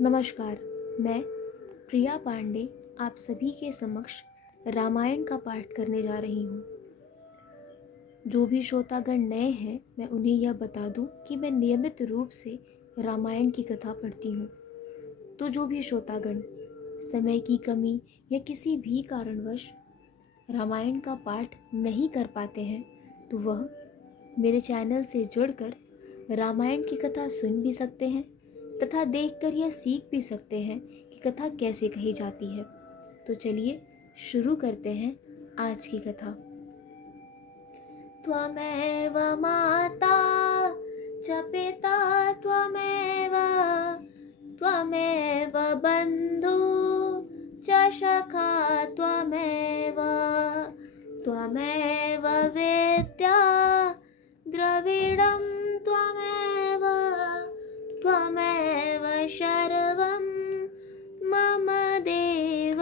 नमस्कार। मैं प्रिया पांडे आप सभी के समक्ष रामायण का पाठ करने जा रही हूँ। जो भी श्रोतागण नए हैं, मैं उन्हें यह बता दूँ कि मैं नियमित रूप से रामायण की कथा पढ़ती हूँ। तो जो भी श्रोतागण समय की कमी या किसी भी कारणवश रामायण का पाठ नहीं कर पाते हैं, तो वह मेरे चैनल से जुड़कर रामायण की कथा सुन भी सकते हैं तथा देखकर यह सीख भी सकते हैं कि कथा कैसे कही जाती है। तो चलिए शुरू करते हैं आज की कथा। त्वमेव माता च पिता त्वमेव बन्धु च सखा त्वमेव वेद्या द्रविडं त्वमेव शर्वं मम देव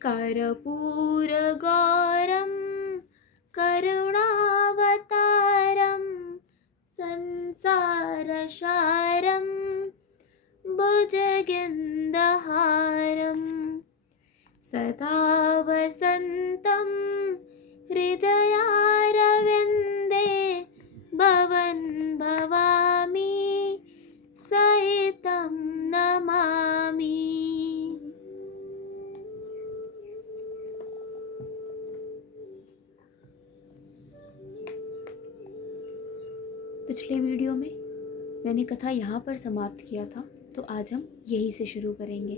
कर्पूरगौरं करुणावतारं संसारसारं भुजगेन्दुहारं सदा वसन्तं हृदयारविन्दे भवामि सहितं नमामि। पिछले वीडियो में मैंने कथा यहाँ पर समाप्त किया था, तो आज हम यही से शुरू करेंगे।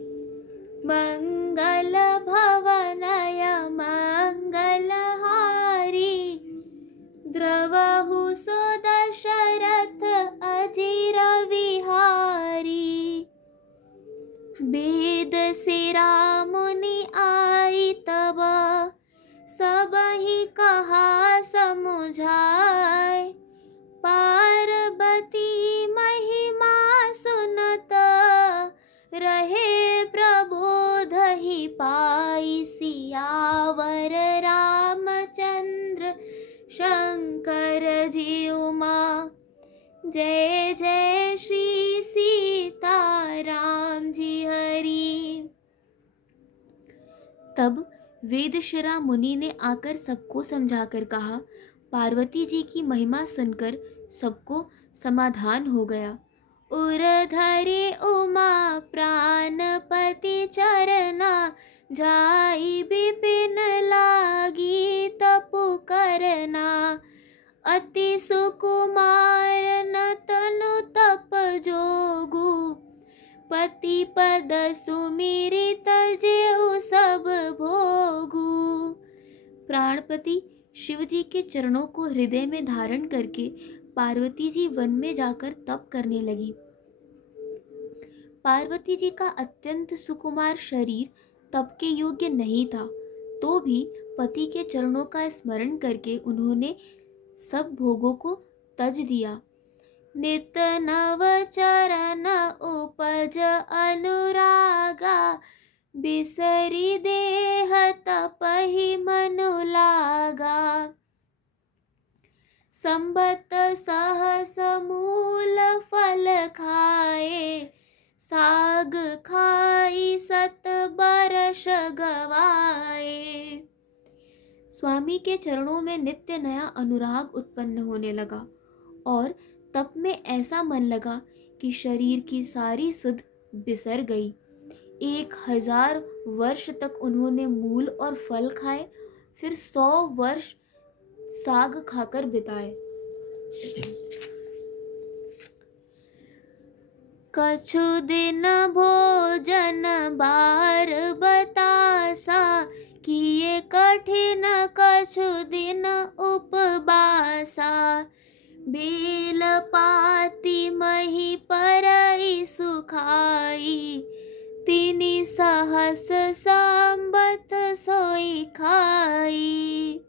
मंगल भवनय मंगलहारी द्रवहु सो दशरथ अजिर विहारी वेद सिरा मुनि आई तब सबहि कहा समुझाय पार्वती महिमा सुनत रहे प्रबोधहि पाई सियावर रामचंद्र शंकर जी उमा जय जय श्री सीताराम जी हरि। तब वेदशिरा मुनि ने आकर सबको समझाकर कहा, पार्वती जी की महिमा सुनकर सबको समाधान हो गया। उरधरे उमा प्राणपति चरना जाई विपिन लागी तपु करना अति सुकुमार न तनु तप जोगु पति पद सुमिरित जेउ सब भोगु। प्राणपति शिव जी के चरणों को हृदय में धारण करके पार्वती जी वन में जाकर तप करने लगी। पार्वती जी का अत्यंत सुकुमार शरीर तप के योग्य नहीं था, तो भी पति के चरणों का स्मरण करके उन्होंने सब भोगों को तज दिया। नित नव चरण उपज अनुरागा बिसरी देह तपहि मनु लागा संबत सहस मूल फल खाए साग खाई सत बरस गवाए। स्वामी के चरणों में नित्य नया अनुराग उत्पन्न होने लगा और तप में ऐसा मन लगा कि शरीर की सारी सुध बिसर गई। 1000 वर्ष तक उन्होंने मूल और फल खाए, फिर 100 वर्ष साग खाकर बिताए। कछु दिन भोजन बार बतासा किए कठिन कछु दिन उपवासा बेल पाती मही परई सुखाई तिनि सहस संबत सोई खाई।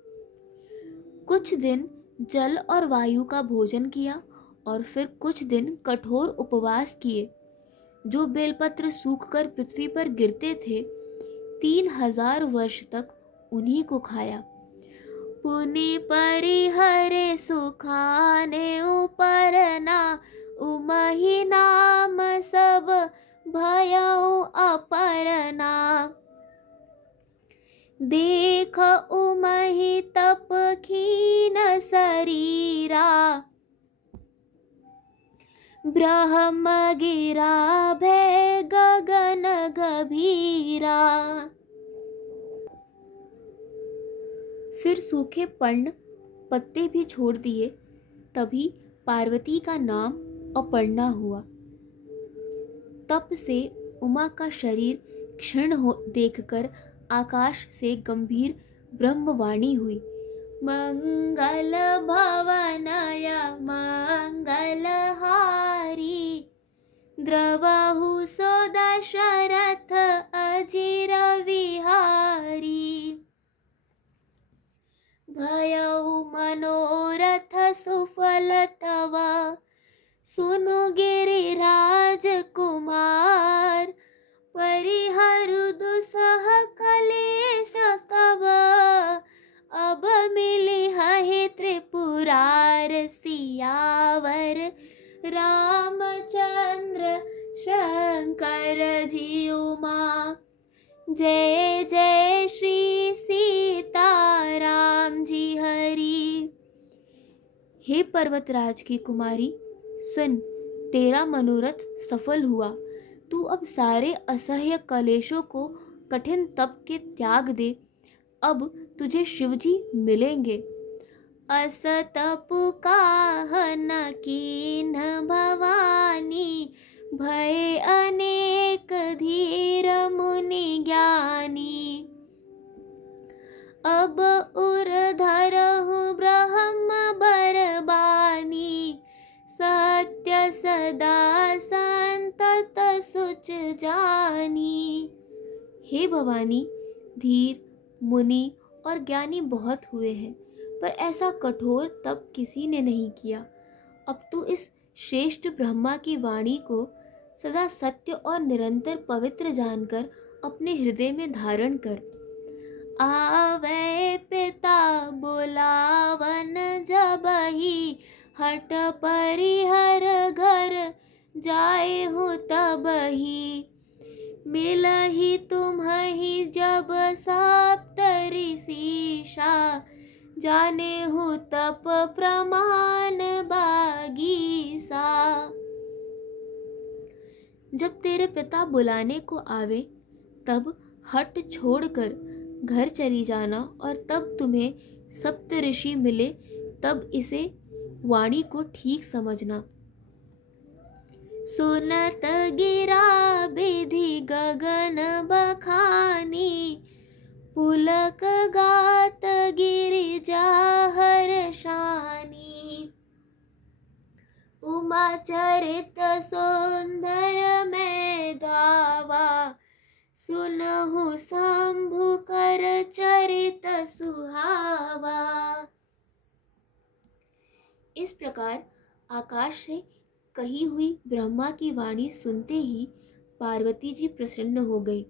कुछ दिन जल और वायु का भोजन किया और फिर कुछ दिन कठोर उपवास किए। जो बेलपत्र सूखकर पृथ्वी पर गिरते थे, 3000 वर्ष तक उन्हीं को खाया। पुनि परिहरे सुखाने ऊपर ना उमहि नाम परना। देख उमहि तप खीन शरीरा, ब्रह्म गिरा भय गगन गभीरा। फिर सूखे पर्ण पत्ते भी छोड़ दिए, तभी पार्वती का नाम अपर्णा हुआ। तप से उमा का शरीर क्षीण हो देखकर आकाश से गंभीर ब्रह्मवाणी हुई। मंगल भवनय मंगलहारी, द्रवहु सो दशरथ अजिर विहारी। भयउ मनोरथ सुफल तव, सुनु गिरिराज कुमार। परिहरु दुसह कलेश तव, अब मिली है त्रिपुरार। सियावर रामचंद्र शंकर जी उमा, जय जय श्री सीताराम जी हरि। हे पर्वतराज की कुमारी, सुन, तेरा मनोरथ सफल हुआ। तू अब सारे असह्य कलेशों को कठिन तप के त्याग दे। अब तुझे शिवजी मिलेंगे। अस तप काहन कीन भवानी, भय अनेक धीर मुनि ज्ञानी। अब उर धरहु ब्रह्म बरबानी, सत्य सदा संतत सुच जानी। हे भवानी, धीर मुनि और ज्ञानी बहुत हुए हैं, पर ऐसा कठोर तप किसी ने नहीं किया। अब तू इस श्रेष्ठ ब्रह्मा की वाणी को सदा सत्य और निरंतर पवित्र जानकर अपने हृदय में धारण कर। आवे पिता बुलावन जबहि, हट परिहर घर जाए हो तबहि। मिलहि तुम्हि जब सप्त ऋषिषा, जाने हो तप प्रमाण बागीसा। जब तेरे पिता बुलाने को आवे, तब हट छोड़कर घर चली जाना, और तब तुम्हें सप्त ऋषि मिले, तब इसे वाणी को ठीक समझना। सुनत गिरा विधि गगन बखानी, पुलक गात गिरिजा हर्षानी। उमा चरित सुंदर में गावा, सुनहु शंभु कर चरित सुहावा। इस प्रकार आकाश से कही हुई ब्रह्मा की वाणी सुनते ही पार्वती जी प्रसन्न हो गई,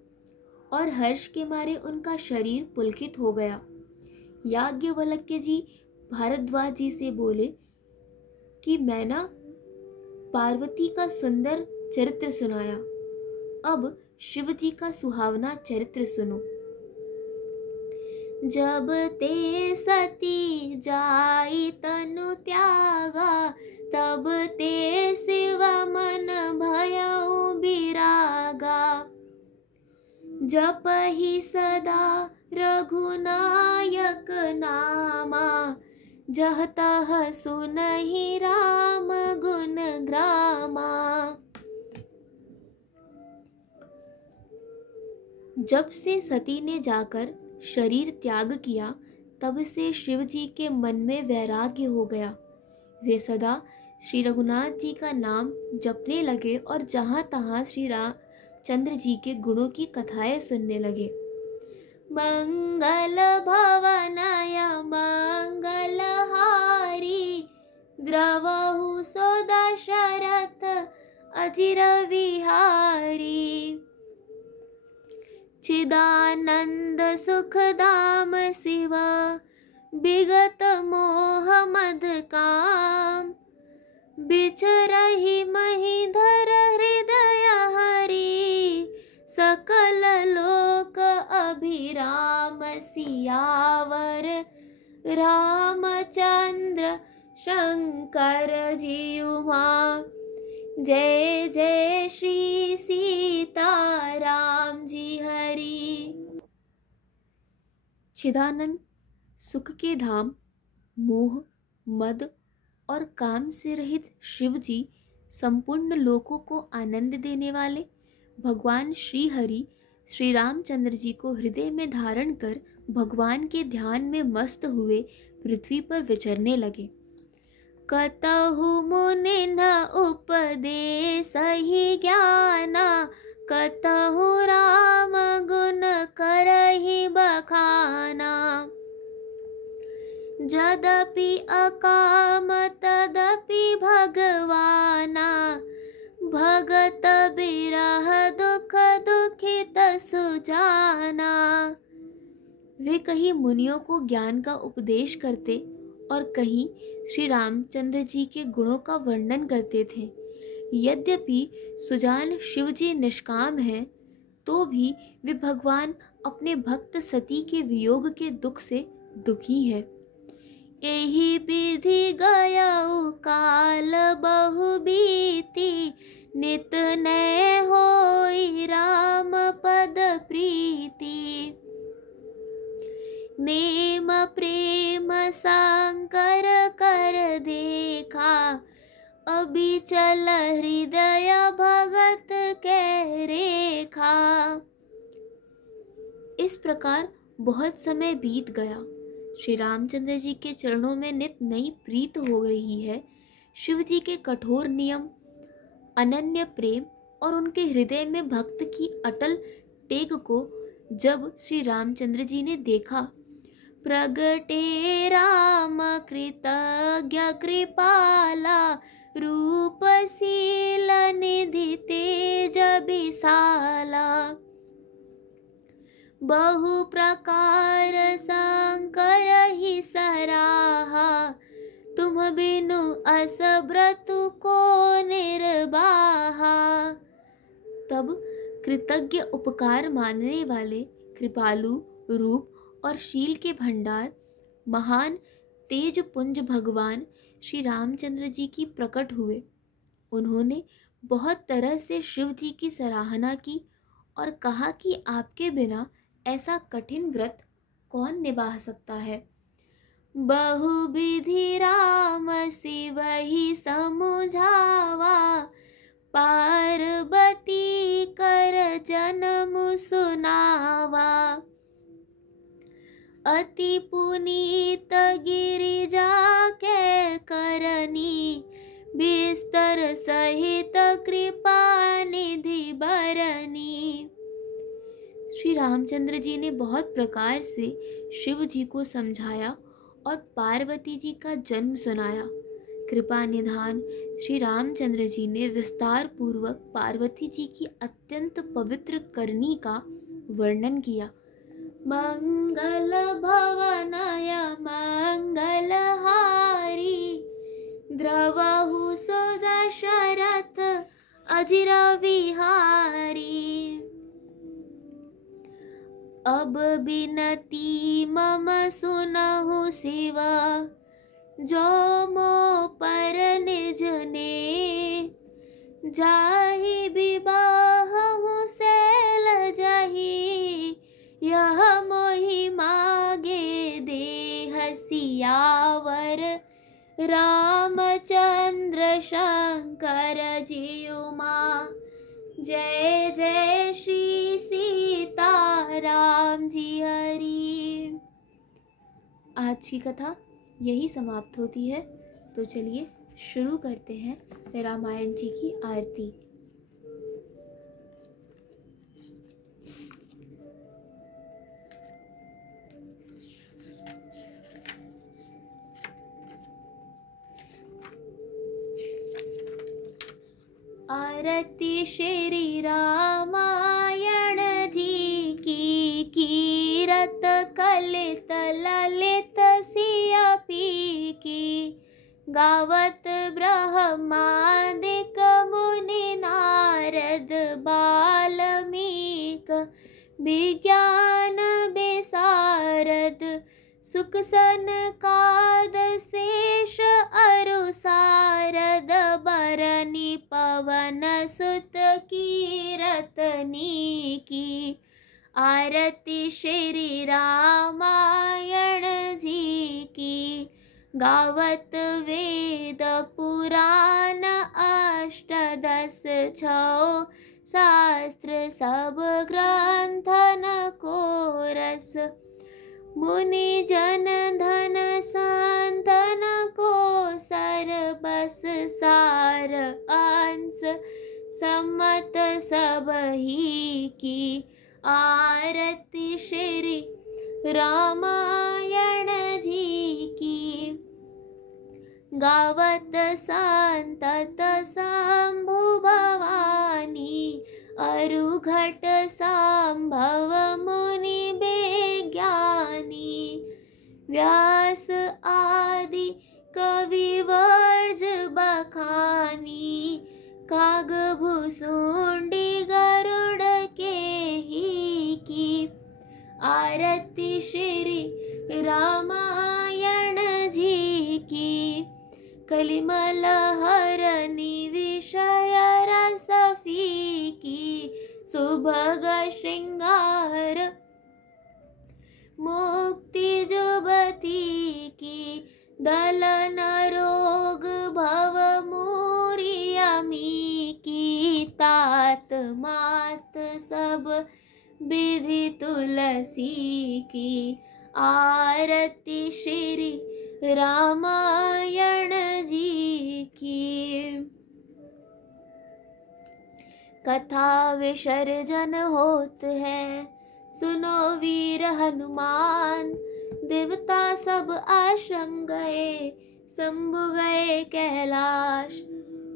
और हर्ष के मारे उनका शरीर पुलकित हो गया। याज्ञवल्क्य जी भारद्वाज जी से बोले कि मैं ना पार्वती का सुंदर चरित्र सुनाया, अब शिव जी का सुहावना चरित्र सुनो। जब ते सती जाई तनु त्यागा, तब ते शिव मन भयउ बिरागा। जपहि सदा रघुनायक नामा, जह तह सुनहि राम गुण ग्रामा। जब से सती ने जाकर शरीर त्याग किया, तब से शिव जी के मन में वैराग्य हो गया। वे सदा श्री रघुनाथ जी का नाम जपने लगे और जहाँ तहाँ श्री रामचंद्र जी के गुणों की कथाएं सुनने लगे। मंगल भवनय मंगलहारी, द्रवहु सो दशरथ अजिर विहारी। चिदानंद सुखदाम शिव, विगत मोह मद काम। बिचरहि महीधर हृदय हरि, सकल सियावर रामचंद्र शंकर जी उमा। जय जय श्री सीताराम जी हरि। चिदानंद सुख के धाम, मोह, मद और काम से रहित शिव जी संपूर्ण लोकों को आनंद देने वाले भगवान श्री हरि श्री रामचंद्र जी को हृदय में धारण कर भगवान के ध्यान में मस्त हुए पृथ्वी पर विचरने लगे। कतहु मुनि न उपदेश ही ज्ञाना, कतहु राम गुण करहि बखाना। जदपि अकाम तदपि भगवाना, भगत बिरह दुख दुखित सुजाना। वे कहीं मुनियों को ज्ञान का उपदेश करते और कहीं श्री रामचंद्र जी के गुणों का वर्णन करते थे। यद्यपि सुजान शिव जी निष्काम हैं, तो भी वे भगवान अपने भक्त सती के वियोग के दुख से दुखी हैं। एहि विधि गयउ काल बहु बीती, नित नय होई राम पद प्रीति। नेम प्रेम शंकर कर देखा, अबिचल हृदय भगत के रेखा। इस प्रकार बहुत समय बीत गया। श्री रामचंद्र जी के चरणों में नित नई प्रीत हो रही है। शिव जी के कठोर नियम, अनन्य प्रेम और उनके हृदय में भक्त की अटल टेक को जब श्री रामचंद्र जी ने देखा, प्रगटे राम कृतज्ञ कृपाला, रूपशील निधि तेज विशाला। बहु प्रकार शंकर ही सराहा, तुम बिनु अस व्रतु को निर्वाहा। तब कृतज्ञ उपकार मानने वाले कृपालु रूप और शील के भंडार महान तेज पुंज भगवान श्री रामचंद्र जी की प्रकट हुए। उन्होंने बहुत तरह से शिव जी की सराहना की और कहा कि आपके बिना ऐसा कठिन व्रत कौन निभा सकता है। बहुविधि राम शिव ही समुझावा, पार्वती कर जन्म सुनावा। अति पुनीत गिरिजा के करनी, बिस्तर सहित कृपा निधि बरनी। श्री रामचंद्र जी ने बहुत प्रकार से शिव जी को समझाया और पार्वती जी का जन्म सुनाया। कृपा निधान श्री रामचंद्र जी ने विस्तार पूर्वक पार्वती जी की अत्यंत पवित्र करनी का वर्णन किया। मंगल भवनय मंगल हारी, द्रवहु सुदशरथ अजिर विहारी। अब बिनती मम सुनहु शिवा, जो मो पर निज ने। जाहि विवाहु शैल जही, यह मोहि मागे देह सियावर। रामचंद्र शंकर जी उमा। जय जय श्री सीताराम जी हरि। आज की कथा यही समाप्त होती है। तो चलिए शुरू करते हैं रामायण जी की आरती। आरती श्री रामायण जी की, कीरत कलित ललित सिया पी की। गावत ब्रह्मादिक मुनि नारद बाल्मीक, विज्ञान विसारद सुख सनकाद शेष अरु सारद बरनी पवन सुत कीरतनी की। आरती श्री रामायण जी की। गावत वेद पुराण अष्टदश छौ शास्त्र सब ग्रंथन को रस। मुनि जन धन संतन को सर बस सार अंश सम्मत सब ही की। आरती श्री रामायण जी की। गावत संतत शंभु भवानी अरु घट संभव मुनि बेज्ञानी। व्यास आदि कवि वर्ज बखानी। काग भुसुंडी गरुड़ के ही की। आरती श्री रामायण जी की। कलिमल हरनि विषय रस फीकी। सुभग श्रृंगार मुक्ति जुबती की। दलन रोग भव मूरियमी की। तात मात सब विधि तुलसी की। आरती श्री रामायण जी की। कथा विसर्जन होत है सुनो वीर हनुमान। देवता सब आश्रम गए शंभु गए कैलाश।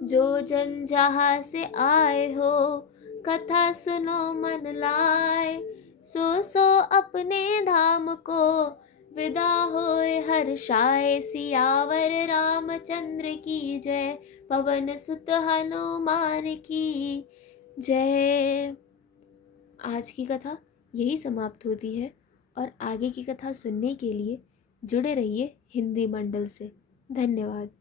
जो जन जहाँ से आए हो कथा सुनो मन लाए। सो सो अपने धाम को विदा होए हर्षाए। सियावर रामचंद्र की जय पवन सुत हनुमान की जय। आज की कथा यही समाप्त होती है और आगे की कथा सुनने के लिए जुड़े रहिए हिंदी मंडल से। धन्यवाद।